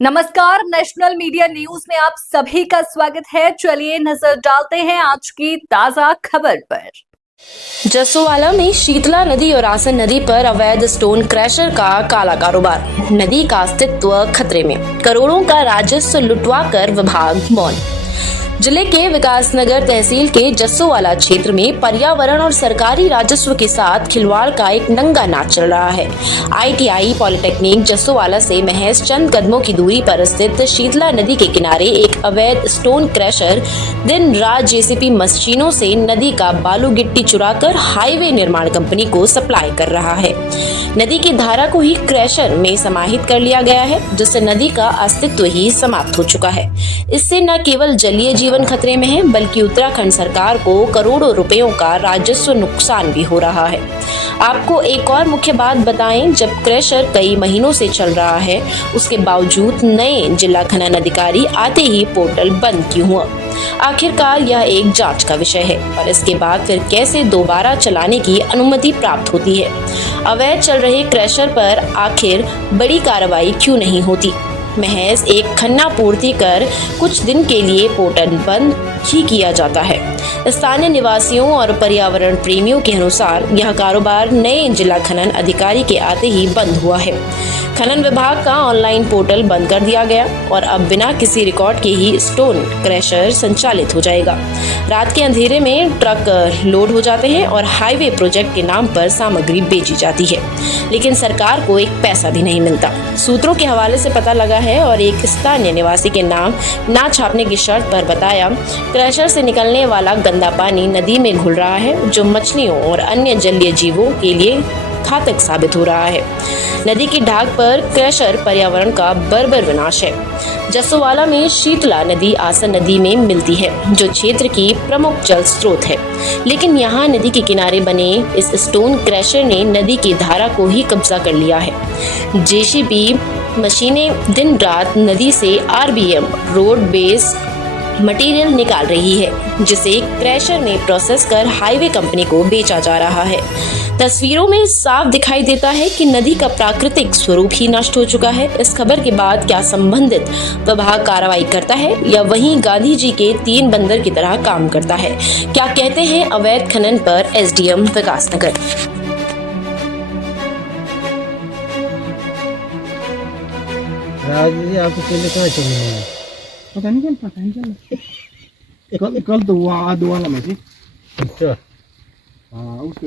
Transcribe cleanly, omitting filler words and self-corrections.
नमस्कार, national media news में आप सभी का स्वागत है। चलिए नजर डालते हैं आज की ताजा खबर पर। जसोवाला में शीतला नदी और आसन नदी पर अवैध स्टोन क्रैशर का काला कारोबार, नदी का अस्तित्व खतरे में, करोड़ों का राजस्व लुटवाकर विभाग मौन। जिले के विकासनगर तहसील के जसोवाला क्षेत्र में पर्यावरण और सरकारी राजस्व के साथ खिलवाड़ का एक नंगा नाच चल रहा है। ITI पॉलिटेक्निक जसोवाला से महज चंद कदमों की दूरी पर स्थित शीतला नदी के किनारे एक अवैध स्टोन क्रैशर दिन रात JCB मशीनों से नदी का बालू गिट्टी चुराकर हाईवे निर्माण कंपनी को सप्लाई कर रहा है। नदी की धारा को ही क्रैशर में समाहित कर लिया गया है, जिससे नदी का अस्तित्व ही समाप्त हो चुका है। इससे न केवल जलीय जीवन खतरे में है, बल्कि उत्तराखंड सरकार को करोड़ों रुपयों का राजस्व नुकसान भी हो रहा है। आपको एक और मुख्य बात बताएं, जब क्रैशर कई महीनों से चल रहा है, उसके बावजूद नए जिला खनन अधिकारी आते ही पोर्टल बंद क्यों हुआ? आखिरकार यह एक जांच का विषय है, और इसके बाद फिर कैसे दोबारा चलाने की अनुमति प्राप्त होती है? अवैध चल रहे क्रैशर पर आखिर बड़ी कार्रवाई क्यों नहीं होती? महज एक खन्ना पूर्ति कर कुछ दिन के लिए पोर्टल बंद ही किया जाता है। स्थानीय निवासियों और पर्यावरण प्रेमियों के अनुसार यह कारोबार नए जिला खनन अधिकारी के आते ही बंद हुआ है। खनन विभाग का ऑनलाइन पोर्टल बंद कर दिया गया और अब बिना किसी रिकॉर्ड के ही स्टोन क्रैशर संचालित हो जाएगा। रात के अंधेरे में ट्रक लोड हो जाते हैं और हाईवे प्रोजेक्ट के नाम पर सामग्री बेची जाती है, लेकिन सरकार को एक पैसा भी नहीं मिलता। सूत्रों के हवाले से पता लगा है और एक स्थानीय निवासी के नाम ना छापने की शर्त पर बताया, क्रैशर से निकलने वाला गंदा पानी नदी में घुल रहा है, जो मछलियों और अन्य जलीय जीवों के लिए घातक साबित हो रहा है। नदी की ढाक पर क्रैशर पर्यावरण का बर्बर विनाश है। जसोवाला में शीतला नदी आसन नदी में मिलती है, जो क्षेत्र की प्रमुख जल स्रोत है, लेकिन यहाँ नदी के किनारे बने इस स्टोन क्रैशर ने नदी की धारा को ही कब्जा कर लिया है। JCB मशीनें दिन रात नदी से RBM रोड बेस मटेरियल निकाल रही है, जिसे क्रैशर में प्रोसेस कर हाईवे कंपनी को बेचा जा रहा है। तस्वीरों में साफ दिखाई देता है कि नदी का प्राकृतिक स्वरूप ही नष्ट हो चुका है। इस खबर के बाद क्या संबंधित विभाग कार्रवाई करता है या वहीं गांधी जी के 3 बंदर की तरह काम करता है? क्या कहते हैं अवैध खनन पर SDM विकासनगर? राज जी आपको पहले कहाँ चलना है? पता नहीं चल कल तो वहाँ आदवाला में थी। अच्छा, हाँ उसको